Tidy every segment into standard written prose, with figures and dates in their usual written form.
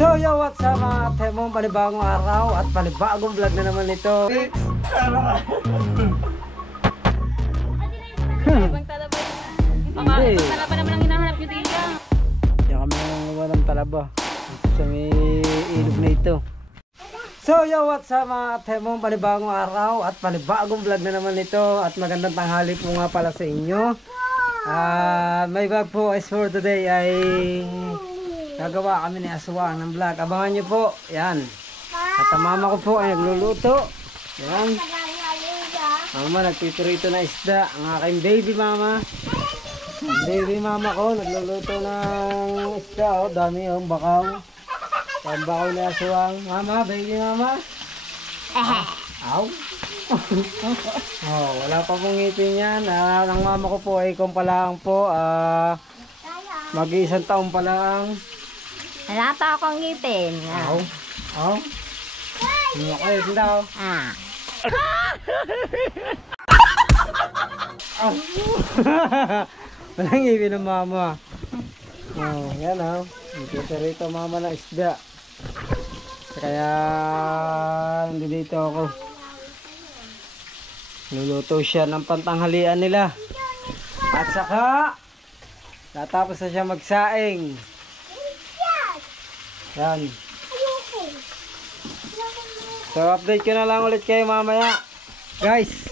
So yo, what's up mga temong, panibagong araw at panibagong vlog na naman ito. Hindi. Talaba naman ang hinahanap nyo dito. Yan kami nang walang talaba sa may ilog na ito. So yo, what's up mga temong, panibagong araw at panibagong vlog na naman ito. At magandang tanghali po nga pala sa inyo. May vlog po is for today ay gagawa kami ni Aswang ng vlog. Abangan nyo po. Yan. At ang mama ko po ay nagluluto. Yan. Mama nagpiprito na isda. Ang aking baby mama. Ang baby mama ko nagluluto ng isda. Oh, dami yung bakaw. Ang bakaw ni Aswang. Mama, baby mama. Aw. Oh, wala pa pong ngipin yan. Ang mama ko po ay kumpalang po. Mag-iisang taon pa lang. Wala pa akong ngipin. Aw. Aw. Okay, daw. Aw. Walang ngipin ng mama. Oh, yan oh. Dito rito mama na isda. Kaya nandito ako. Luluto siya ng pantanghalian nila. At saka natapos na siya magsaing. Yan. So update ko na lang ulit kayo mamaya. Guys.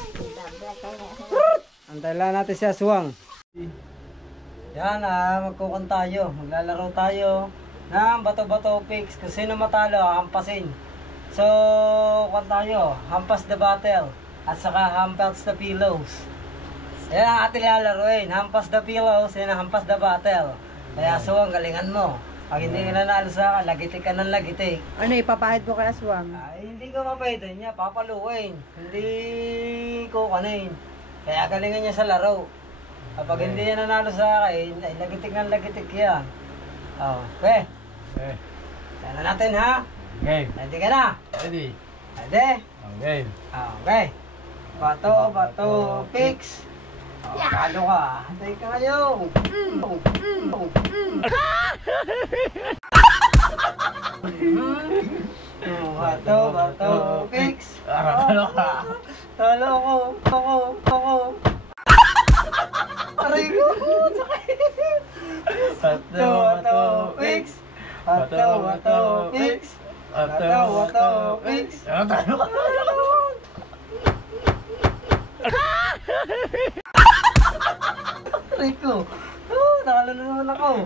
Antayin lang natin si Aswang. Yan magkukon tayo. Maglalaro tayo ng bato-bato picks. Kung sino matalo, hampasin. So kung tayo, hampas the battle. At saka hampas the pillows. Yan ang ating lalaroin. Hampas the pillows, yan ang hampas the battle. Kaya Aswang, galingan mo. Pag hindi ka nanalo sa akin, lagitik ka ng lagitik. Ano, ipapahid mo kay Aswang? Ay, hindi ko mapahitin niya, papaluin. Hindi ko kanin. Kaya galingan niya sa laro. Kapag hindi niya nanalo sa akin, ay lagitik ng lagitik yan. Oh, okay. Sana natin ha? Okay. Ready ka na? Ready. Ready? Okay. Okay. Bato, bato, picks. Oh, talo ka. Hantay ka ngayon. Bato, bato, picks. Talo ka. Talo ko. Ako. Aray ko. Bato, bato, picks. Bato, bato, picks. Bato, bato, picks. Talo ka. Rico. Talo na naman ako.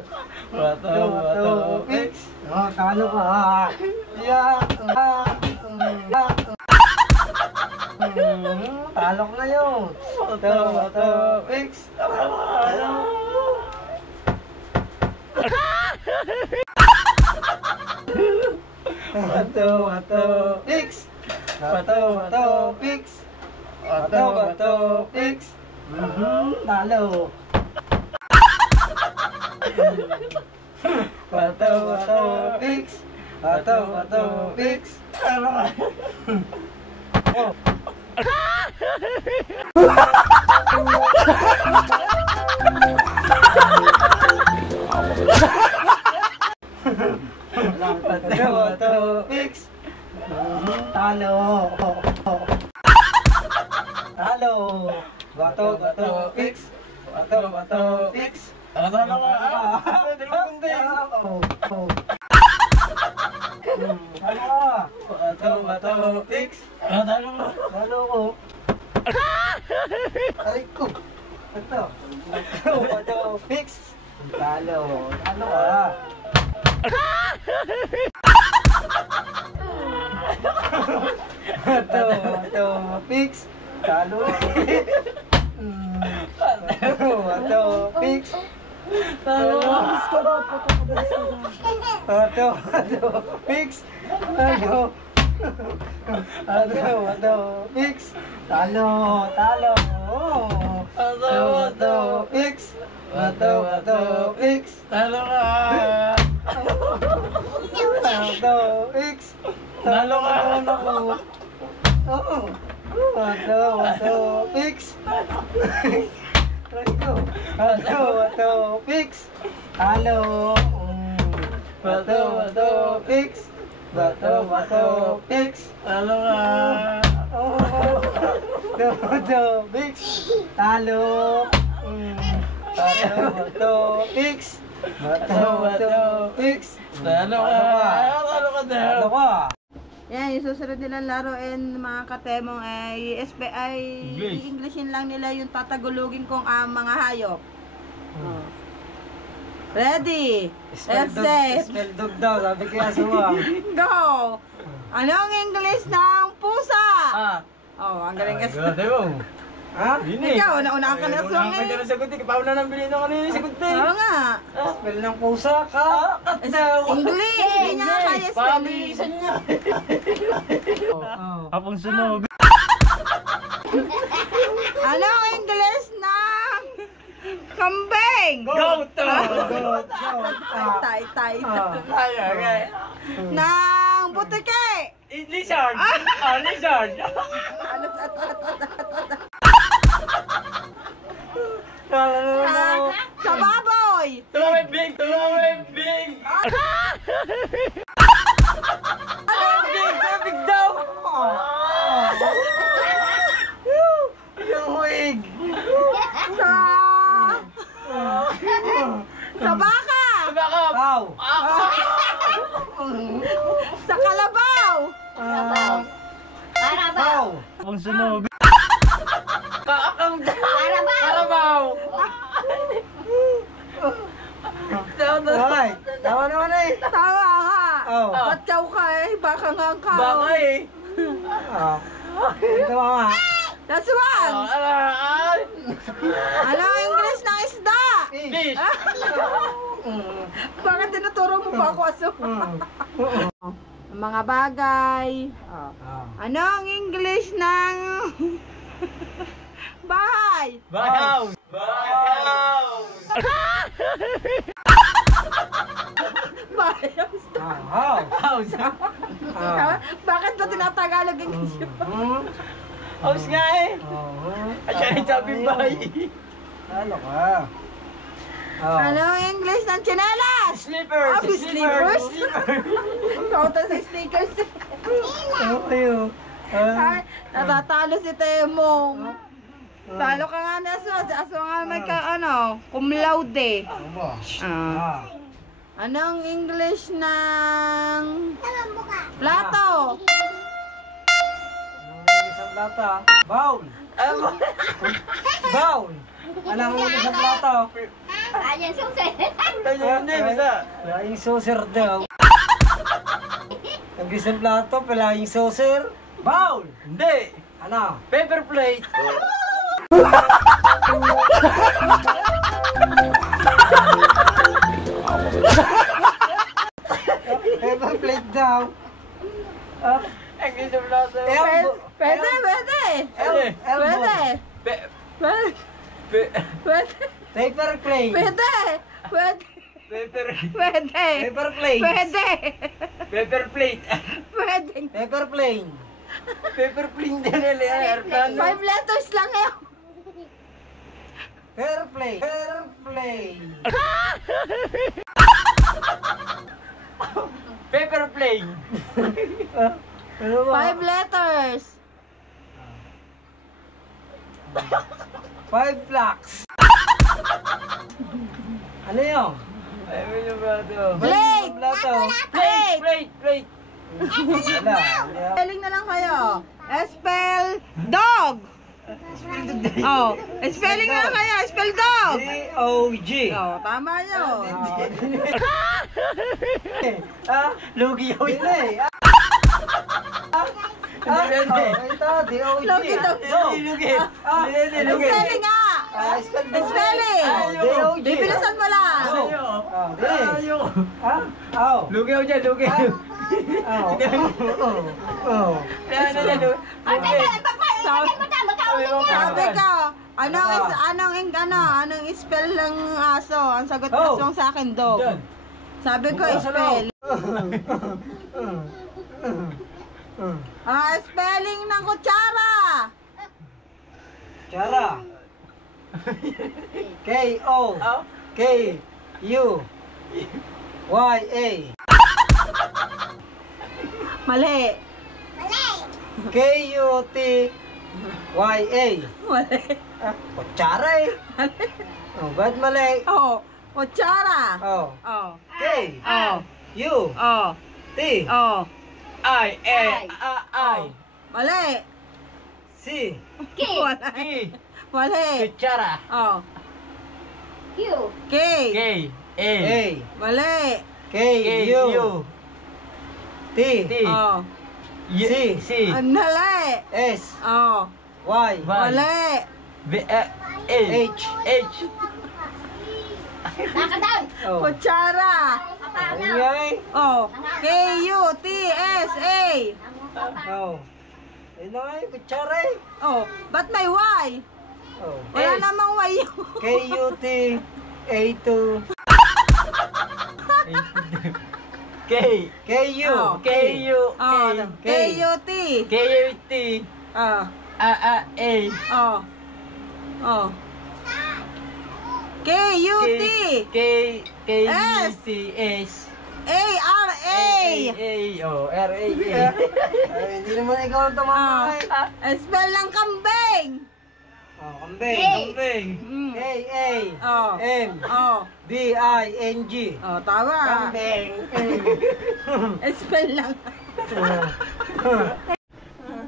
Bato, bato, picks. Oh, talo ka. Yeah. Talo ko na yun. Bato, picks. Bato, picks. Bato, picks. Bato, picks. Talo. Bato, picks. Bato, picks. Oh. Bato, picks. Talo. Talo. Bato, picks. Bato, picks. Talo ka. Dalawang din. Bato, picks. Talo ka. Talo ko. Aray ko. Ito. Bato, picks. Talo ka. Bato, picks. Talo. Bato, picks. Talo. Bato, picks. Talo. Bato, picks. Talo. Bato, picks. Bato, picks. Talo ka. Bato, picks. Talo ka. Oo. Bato, picks. Bato, picks. Talo. Bato, fix. Bato, fix. Talo ka. Bato, fix. Talo. Bato, fix. Bato, fix. Talo ka. Talo ka daw. Talo ka. Yan, yung susunod nilang laruin mga katemong ay English. Englishin lang nila yung tatagulugin kong mga hayop. Oh. Ready? Let's say, Spell dog daw, sabi kaya suwang. go! Anong English ng pusa? Oh, ang galing kasi. Ha? Ikaw, nauna ka na swang eh. Sagutin, pauna nang bilhin ako kanina sagutin. Oo nga. Spell ng pusa ka. English, hindi niya kaya spelling. niya. Oh. Apong sunog. Anong English ng kambing? Goat! Goat. Tay. Okay. Ng butike? Lizard! Lizard! Sa baboy? Tumawid big! Big daw! Yung wig! Sa baka? Baka! Ow. Sa kalabaw? Ow. Apong sunog. Karabaw! Ay, tama naman eh. Tawa nga. Oh. Ba't ka eh? Baka nga ka. Baka eh! Oh. Ito nga. That's one. Ano ang English ng isda? Fish! Bakit tinuturo mo pa ako aso? Mga bagay. Ano ang English ng bahay? House! Bahay. House. Bakit ba tinatagalog ang English? House nga eh! At siya rin sabi bahay. Ano ka? Oh. Ano ang English ng tsinelas? Slippers! Slippers? Kauta si sneakers. Tayo. Ay, natatalo si Temong. Talo ka nga na Aso. Si Aso nga may cum laude. Anong English ng plato? Isang plata. Bowl. Bowl. Anong isang plata? Hindi, basta. Flying saucer daw. Ang isang plato, flying saucer. Bowl. Hindi! Ano? Paper plate! Paper plate daw. Ang isa plato. Pwede. Paper plate. Paper Paper plate. Paper plate. Paper plane. Paper plane din nila yan, airplane. 5 letters lang yun. Paper plane. Paper plane. Paper plane. Ano ba? 5 letters. 5 blocks. Ano yun? Ay, may plato. Plate. Plato. Plate. Wala. Spelling na lang kayo. Spell dog. Oh, spelling na lang kayo. Spell dog. D-O-G. Oh, tama nyo. Lugi ako yun. Hindi. Ito, D-O-G. Lugi daw. Lugi. Lugi. Spelling nga. Spelling. D-O-G. Bibilisan mo lang. Ayaw. Lugi ako dyan, lugi. Sabi ko, anong spell ng aso? Ang sagot ng aso sa akin, dog. Sabi ko, spell. Spelling ng kutsara. Chara. K-O. K-U. Y-A. Mali. K-U-T-Y-A. Mali. Kutsara eh. Oh, ba't mali? Oh, kutsara. Oh. Oh. K. Oh. U. Oh. T. Oh. I. Mali. C. Mali. Mali. Kutsara. Oh. K. A. Mali. K. U. T. Oh. C. Mali. S. Oh. Y. Mali. H. Oh. Kutsara. Ay. Oh. K-U-T-S-A. Oh. Ayun na nga yung kutsara eh. Oh. Ba't may Y? Oh. Wala namang Y yun. K-U-T-A-2. K. K-U. Oh. K-U. Oh. K-U-T. K-U-T. Oh. A. Oh. Oh. K-U-T. K-U-T-S. A-R-A. R-A. Ay, hindi naman ikaw ang tumama eh. Spell ng kambing. Oh, kambing. Mm. K-A. Oh. M. Oh. B-I-N-G. Oh, tama. Kambing. Spell lang.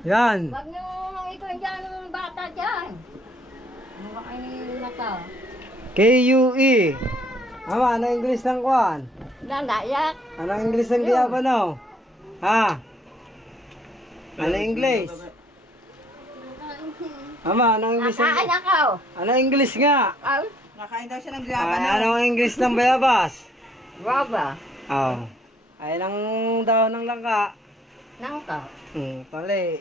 Yan. Wag niyo ikaw dyan ng bata dyan. Mukha kayo mata. K-U-E. Ama, ano English ng kwan? Nandayak. Ano English ng Diabano? Ha? Ano English? Ama, ano English ng... Nakain ako. Ano English nga? Ay, Nakain daw siya ng Ay, anong English ng bayabas? baba. Oh. Ay, lang daw ng langka. Nangka. Mali.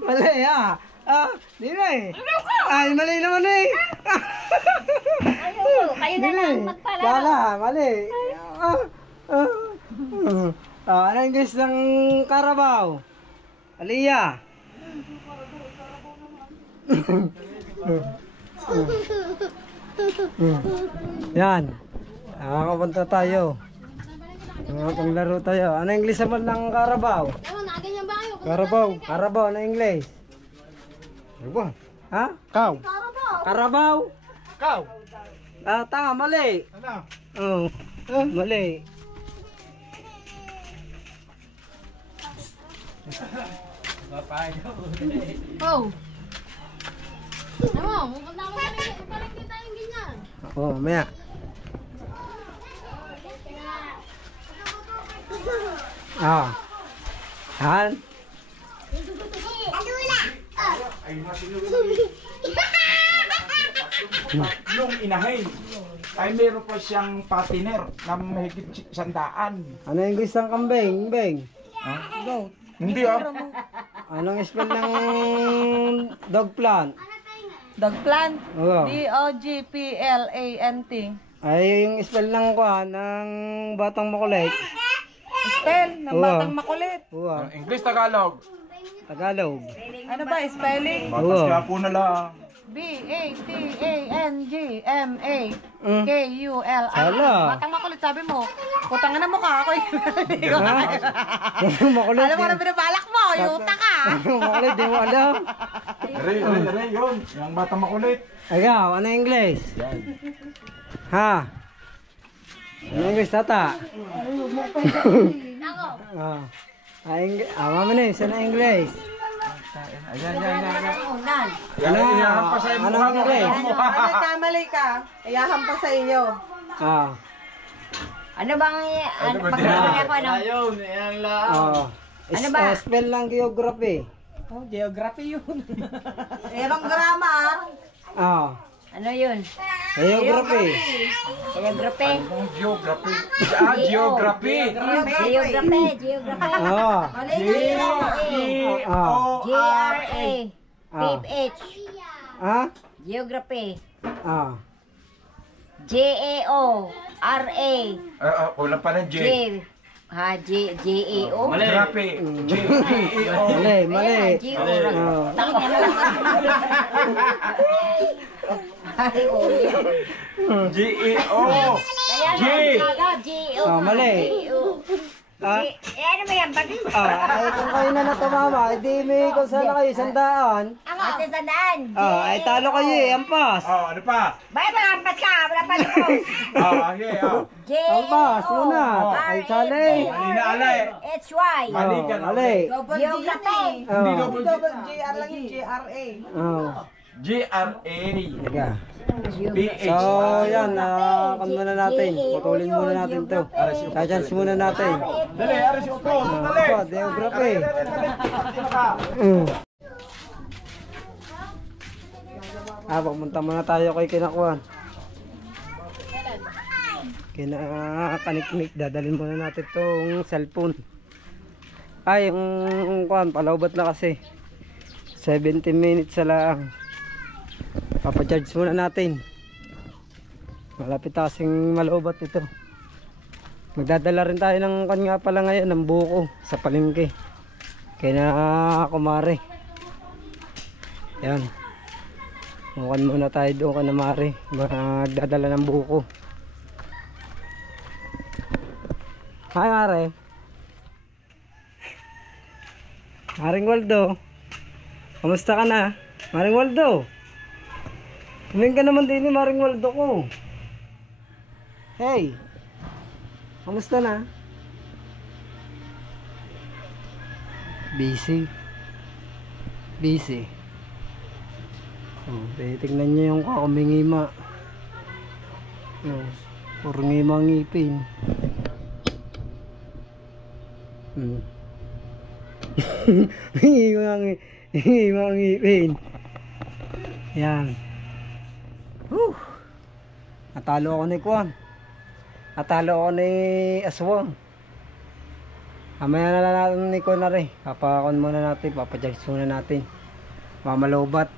Mali, ha? Di na eh. Ay, mali naman eh. Kayo na lang magpala. Wala, mali. Ano English ng Carabao? Aliyah. Yan. Nakakapunta tayo. Panglaro tayo. Ano English naman ng Carabao? Carabao na English. Carabao. Ha? Cow. Carabao. Cow. Tama, mali. Ano? Oh. Mali. Oh. Ano? Maganda mo parang kita yung ganyan. Oh, maya. Han. Nung inahin ay meron pa siyang partner na mahigit 100. Ano English ng kambing? Beng. Hindi ah. Anong spell ng dog plant? Dog plant. Oo. D-O-G-P-L-A-N-T. Ay, yung spell ng kuha ng batang makulit. Spell ng Oo. batang makulit. Oo. English Tagalog. Tagalog. Ano ba spelling? Batas Oo. kaya po na lang. B-A-T-A-N-G-M-A-K-U-L-I. Sala. Batang makulit, sabi mo. Putang na mukha ako. Hindi ko Ha? Makulit. alam mo na binabalak mo, yung utak ka. Makulit, di mo alam. Re, yun. Yung bata makulit. Ikaw, ano English? Ha? Ano English, tata? Mama na yun, saan na English? Ayan. Unan. Yan, inahan pa sa iyo Ano mukha mo. English? Ano kamali ka? Ayahan pa sa inyo. Ano bang pagkakita ko ano? Ayun, yan lang. Ano ba? Spell ng geography. Oh, geography yun. Merong grammar. Ano yun? Geography. Geography. Ang geography. Geography. Geography. G-R-A. P-H. Geography. J-A-O-R-A. Kulang pa ng J. J-A-O. Geography. J-E-O. Mali. Geography. G-E-O. Kaya G. G-O. Mali. Ah? Ano ba yan? Bakit? Ay kung kayo na tumama, hindi may kung sana kayo, 100. Ate Sandaan. Ay talo kayo eh, ampas. Oh, ano pa? Bay, malampas ka. Wala pa ko. Okay, oh. Ampas muna. Ay sali. Mali na alay. H-Y. Mali ka na. Ali. Geography. Hindi double JR lang yung JRA. GRA. Teka. PH. So yan, kan muna natin. Putulin muna natin to. Chance muna natin. Dali, aris yung upo. Dali. Apa, geography. Pumunta muna tayo kay Kinakuan. Kinakaniknik, dadalhin muna natin tong cellphone. Ay, yung kuan, palaubat na kasi. 70 minutes sa lang. Papacharge muna natin. Malapit kasing malaubat ito. Magdadala rin tayo ng kanya pala ngayon, ng buko sa palengke. Kaya kumare. Yan. Mukan muna tayo doon ka na mare. Magdadala ng buko. Hi mare. Maring Waldo. Kamusta ka na? Maring Waldo. Kumain ka naman din ni Maring Waldo ko. Hey. Kamusta na? Busy. Busy. Tignan niyo yung kakamingima. Puro ngima ngipin. Ngima ngipin. Yan. Natalo ako ni Kwan. Natalo ako ni Aswang. Mamaya na lang natin ni Kwan na rin. Papakon muna natin. Papajags muna natin. Mamalobat.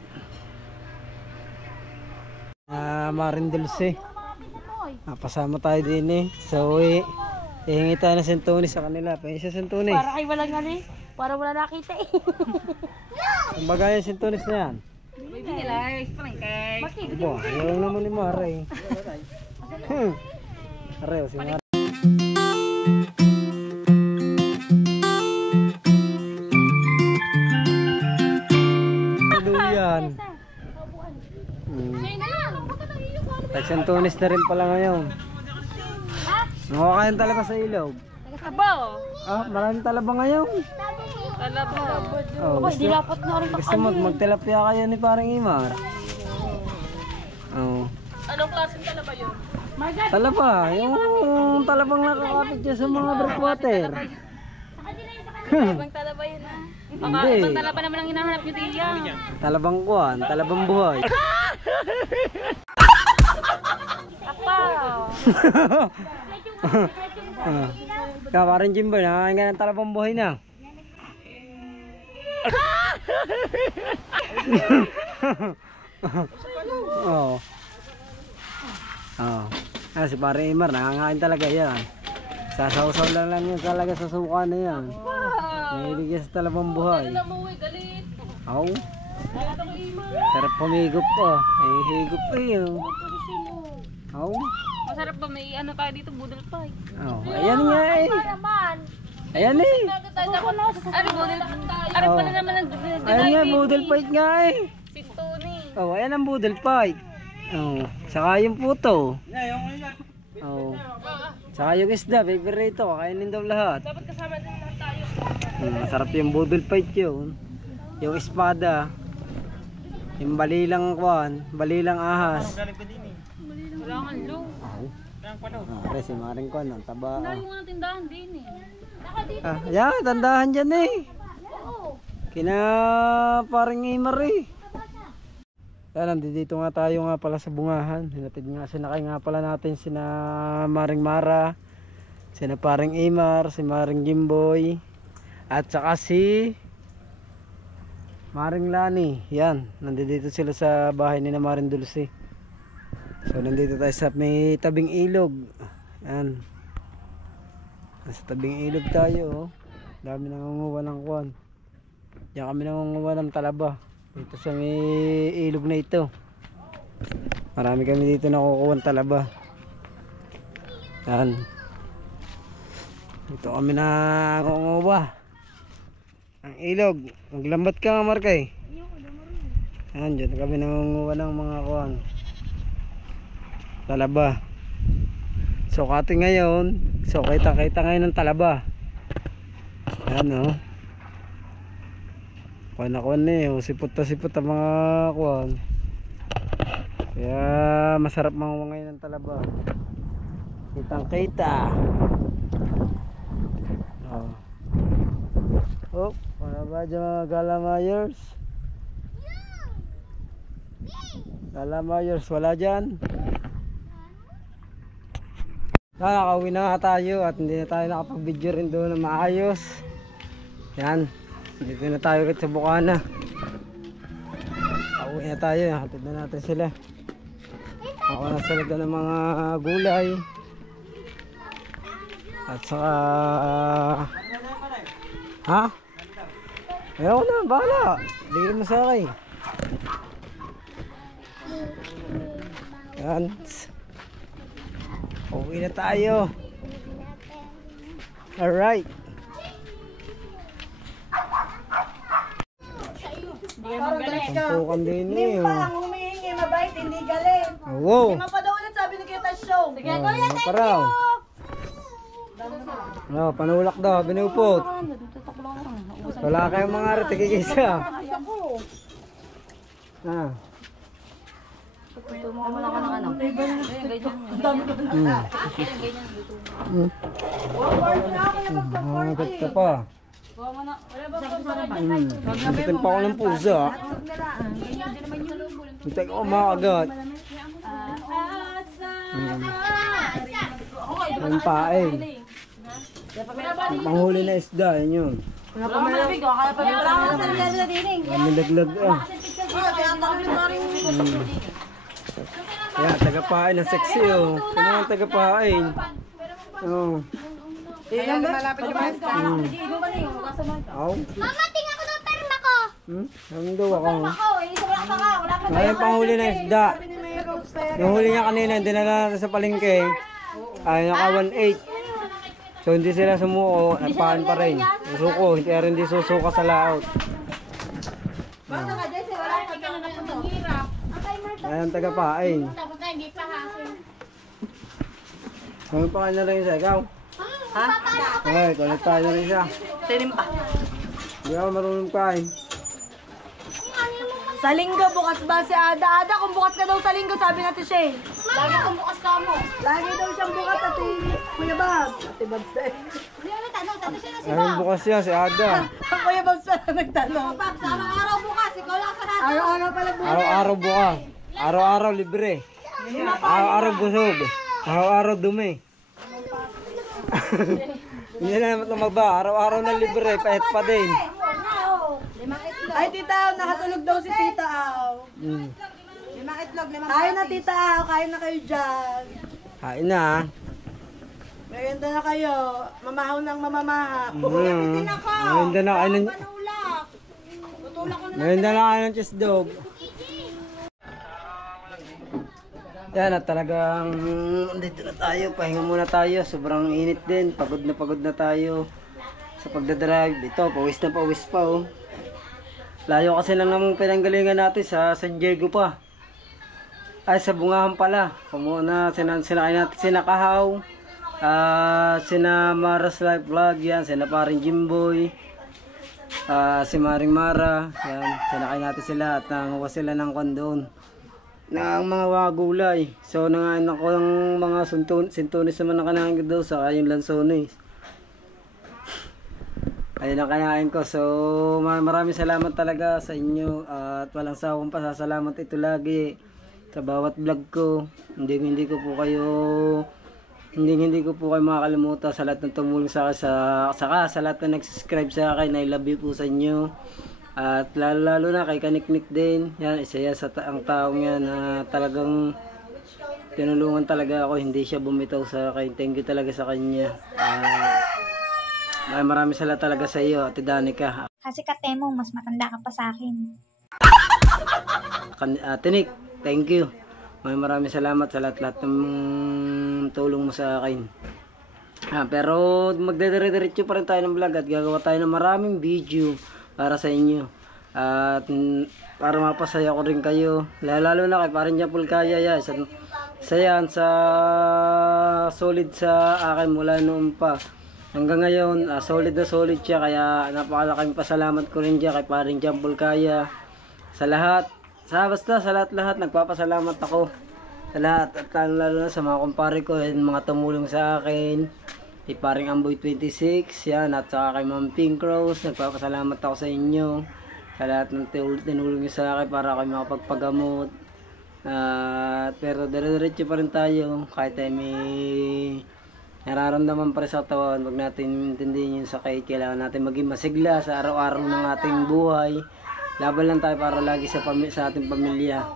Maring Dulce. Pasama tayo din eh. So ihingi tayo ng sentunis sa kanila. Paisa sentunis. Para kayo walang ano eh. Para wala nakita eh. Ang bagay yung sentunis na yan. Baby nila, palengke. Aba, ayaw naman ni Mare. Areo si Mare. Duyan. Tagsentunis na rin pala ngayon. Nakakain talaga sa ilog. Abo. Maraming talaba ngayon. Talabo. Hindi dapat na rin. Gusto mo magtilapia kayo ni parang Imar? Anong klaseng talaba yun? Talaba, yung talabang nakakapit dyan sa mga breakwater. Ibang talaba yun ah. Hindi. Ibang talaba naman ang hinahanap nyo diya. Talabang kuwan, talabang buhay. Parang Jimbo, nakakain ka ng talabang buhay na. Oo. Si parang Imar, nakakain talaga yan. Sasaw-saw lang yun talaga sa suka na yan. Nahilig yan sa talabang buhay. Galit. Oo. Sarap pumigop po. Higop po yun. Oo. Masarap ba may ano tayo dito, budol pie? Ayan nga eh. Ayan eh. Ari pala naman ang Ayan nga, boodle fight nga eh. Sintoni. Ayan ang boodle fight. Saka yung puto. Saka yung isda, favorite ko. Kakainin daw lahat. Dapat kasama din lahat tayo. Masarap yung boodle fight yun. Yung espada. Yung balilang kwan, balilang ahas. Wala kang low. Si Maring Kwan, ang taba. Layo nga ng tindahan din eh. Yan, tandahan dyan eh. Kina parang Imar eh. Yan, nandito nga tayo nga pala sa bungahan. Hinatid nga, sinakay nga pala natin sina Maring Mara, sina paring Imar, si Maring Jimboy, at saka si Maring Lani. Yan, nandito sila sa bahay ni na Maring Dulce. So nandito tayo sa may tabing ilog. Yan. Nasa tabing ilog tayo. Dami nangunguha ng kwan. Diyan kami nangunguha ng talaba. Dito sa may ilog na ito. Marami kami dito nakukuha ng talaba. Yan. Dito kami na kunguha. Ang ilog. Maglambat ka nga, Markay. Ayan, dyan kami nangunguha ng mga kuwan. Talaba. So, kati ngayon. So, kita-kita ngayon ng talaba. Ayan, o. Kuwan eh. Sipot ang mga kuwan. Kaya, masarap manguha ngayon ng talaba. Kitang-kita. Oh, wala ba dyan mga galamayers? Galamayers, wala dyan? Nakauwi na nga tayo at hindi na tayo nakapag-video rin doon na maayos. Yan, dito na tayo ulit sa Bukana. Nakauwi na tayo, hatid na natin sila. Ako na sila doon ng mga gulay. At saka... ha? Ayaw na, bahala. Bigyan mo sa akin. Yan. Uwi na tayo. Alright. Pampukan din eh. Parang humihingi, mabait, hindi galing. Oo. Hindi mapadawalan, sabi ni Kita Show. Sige, kuya, thank Paraw. Oh, panulak daw, binupot. Wala kayong mga arete kikisa. Ah. Magat ka pa. Napitin pa ako ng pusa. Hintay ko makagat. Ang paeng. Panghuli na isda, yun yun. Kami laglag ah. Kaya tagapain na sexy oh. Kaya mga tagapain. Oh. Mama, tingnan ko ng perma ko. Ano daw ako? Ako, wala pa ka. Wala pa Ay, panghuli na isda. Yung huli niya kanina, dinala natin sa palengke. Ay, naka 1.8. So hindi sila sumuko, nagpaan pa rin. Susuko, hindi susuka sa laot. Ayan, tagapain. Kami pa kanya rin isa, ikaw? Ha? Ay, kulit tayo na rin siya. Tinim pa. Hindi ako marunong kain. Sa linggo, bukas ba si Ada? Ada, kung bukas ka daw sa linggo, sabi natin siya eh. Lagi kong bukas ka mo. Lagi daw siyang bukas at Kuya Babs. Ate Babs na eh. Hindi ako tanong, sabi siya na si Ayun bukas siya, si Ada. Ang Kuya Babs na nagtanong. Babs. Araw-araw bukas, ikaw lang sa natin. Araw-araw pala bukas. Araw-araw bukas. Araw-araw libre. Araw-araw busog. Araw-araw dumi. Hindi na naman magba. Araw-araw na libre, pahit pa din. Ay, Tita Aw, nakatulog daw si Tita Aw. Kain na, Tita Aw. Kain na kayo dyan. Kain na ah. Merienda na kayo. Mamahaw ng mamamaha. Merienda na kain ng... Merienda na kain ng cheese dog. Yan at talagang dito na tayo. Pahinga muna tayo. Sobrang init din. Pagod na tayo sa pagdadrive. Ito, pawis pa oh. Layo kasi lang namang pinanggalingan natin sa San Diego pa. Ay, sa Bungahan pala. Kumuna, sinakain natin sinakahaw. Sina Mara's Life Vlog, yan. Sina paring Jimboy. Si Maring Mara. Yan. Sinakain natin sila at nanguha sila ng kondon. Ng mga gulay. So, nangain ako ng mga sintunis naman na kanangin daw sa yung lansones. Ayun ang kanain ko. So maraming salamat talaga sa inyo at walang sawang pasasalamat ito lagi sa bawat vlog ko. Hindi ko po kayo makakalimutan sa lahat ng tumulong sa akin sa lahat na nag-subscribe sa akin. I love you po sa inyo. At lalo na kay Kaniknik din. Yan, isa yan sa ang taong yan na talagang tinulungan talaga ako. Hindi siya bumitaw sa akin. Thank you talaga sa kanya. Maraming salamat talaga sa iyo, Ate Danica. Kasi Katemo, mas matanda ka pa sa akin. Ate Nick, thank you. Maraming salamat sa lahat ng tulong mo sa akin. Pero magdedire-diretso pa rin tayo ng vlog at gagawa tayo ng maraming video para sa inyo. At para mapasaya ko rin kayo. Lalo na kay parang Jampol Kaya ya. Isa yan sa solid sa akin mula noon pa. Hanggang ngayon, solid na solid siya. Kaya napakalaking pasalamat ko rin dyan kay parang Jampol Kaya. Sa lahat, basta sa lahat-lahat, nagpapasalamat ako. Sa lahat, at lalo na sa mga kumpare ko, mga tumulong sa akin. Kay paring Amboy 26, yan, at saka kay Ma'am Pink Rose, nagpapasalamat ako sa inyo. Sa lahat ng tinulong nyo sa akin para kayo makapagpagamot. Pero dire-diretso pa rin tayo, kahit ay may nararamdaman pa rin sa katawan, wag natin intindihin yung sakit. Kailangan natin maging masigla sa araw-araw ng ating buhay. Laban lang tayo para lagi sa ating pamilya.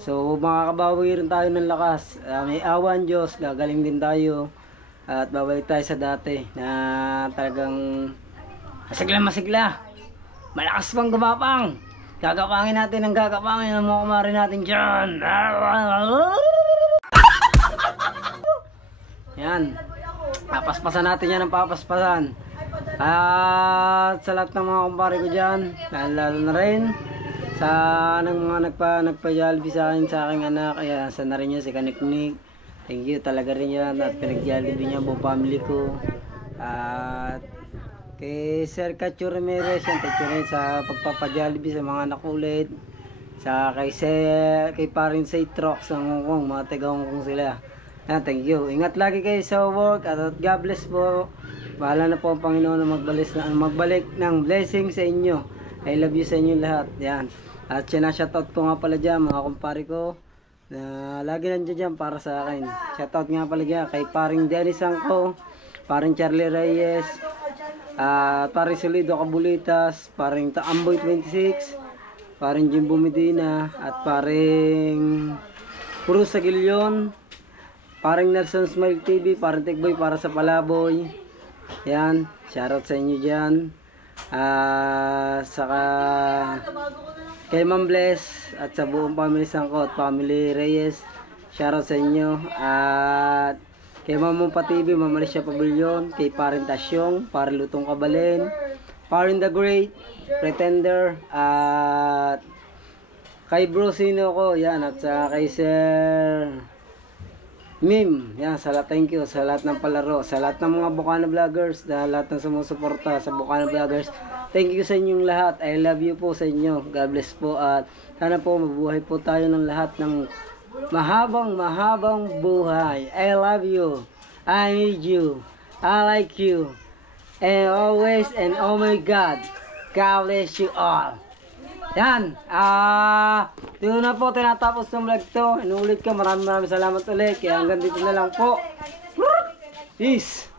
So makakabawi rin tayo ng lakas. May awan Diyos, gagaling din tayo. At babalik tayo sa dati na talagang masigla. Malakas pang gumapang. Gagapangin natin ang gagapangin ng mga kumari natin dyan. Yan. Papaspasan natin yan ng papaspasan. At sa lahat ng mga kumpare ko dyan, lalo na rin sa mga nagpa-Jollibee sa aking anak, kaya sa na rin niya si Kaniknik. Thank you talaga rin yan at pinag-Jollibee niya buong family ko. At kay Sir Cacho Ramirez, yan, thank you rin sa pagpapa-Jollibee sa mga anak ulit. Sa kay parin sa Itrox ng Hong Kong, mga taga Hong Kong sila. Yan, thank you. Ingat lagi kayo sa work at God bless po. Bahala na po ang Panginoon na magbalik ng blessing sa inyo. I love you sa inyo lahat. Yan. At sinashoutout ko nga pala dyan mga kumpare ko na lagi nandiyan dyan para sa akin. Shoutout nga pala dyan kay paring Dennis Angko, paring Charlie Reyes, paring Solido Cabulitas, paring Amboy 26, paring Jimbo Medina, at paring Puro Sagilyon, paring Nelson Smile TV, paring Tikboy para sa Palaboy. Yan, shoutout sa inyo dyan. Saka kay Ma'am Bless at sa buong family Sangko at family Reyes, shoutout sa inyo. At kay Ma'am Mumpa TV, Ma'am Alicia Pavilion, kay paring Tasyong, paring Lutong Kabalen, paring The Great, Pretender, at kay Bro Sino ko, yan, at sa kay Sir Mim, yan, thank you sa lahat ng palaro, sa lahat ng mga Bukana Vloggers, sa lahat ng sumusuporta sa Bukana Vloggers. Thank you sa inyong lahat. I love you po sa inyo. God bless po at sana po mabuhay po tayo ng lahat ng mahabang buhay. I love you. I need you. I like you. And always and oh my God. God bless you all. Yan, dito na po tinatapos ng vlog to. Inuulit ko, maraming salamat ulit. Kaya hanggang dito na lang po. Peace!